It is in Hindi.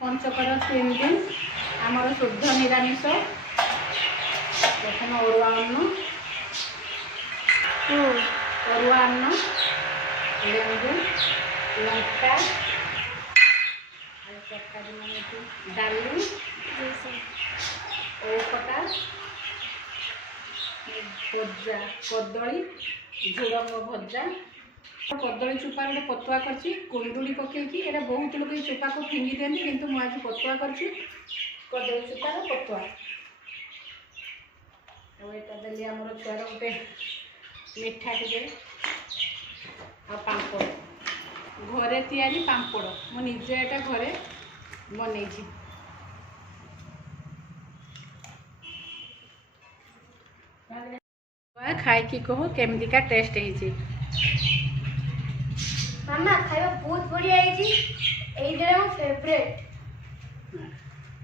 पंचकर 3 दिन आमर शुद्ध निरामिष प्रथम अरुआ अन्न लेंबू लंका डाली औपटा भजा कदली झुड़ंग भजा कदली चोपा गोटे पतुआ करछि कुंडुली पकईकि एटा बहुत लोग चोपा को फिंगी दियंती किंतु मु आज पतुआ करछि कदली चोपार पतुआ एटा देली हमर छुआर गोटे मिठा टिके आ पांपड़ घरे तैयारी पांपड़ मु निजे एटा घरे बनेछि खाई कि कहो केमतिका टेस्ट है मामा खाଇବା बहुत बढ़िया है जी एई जरा फेवरेट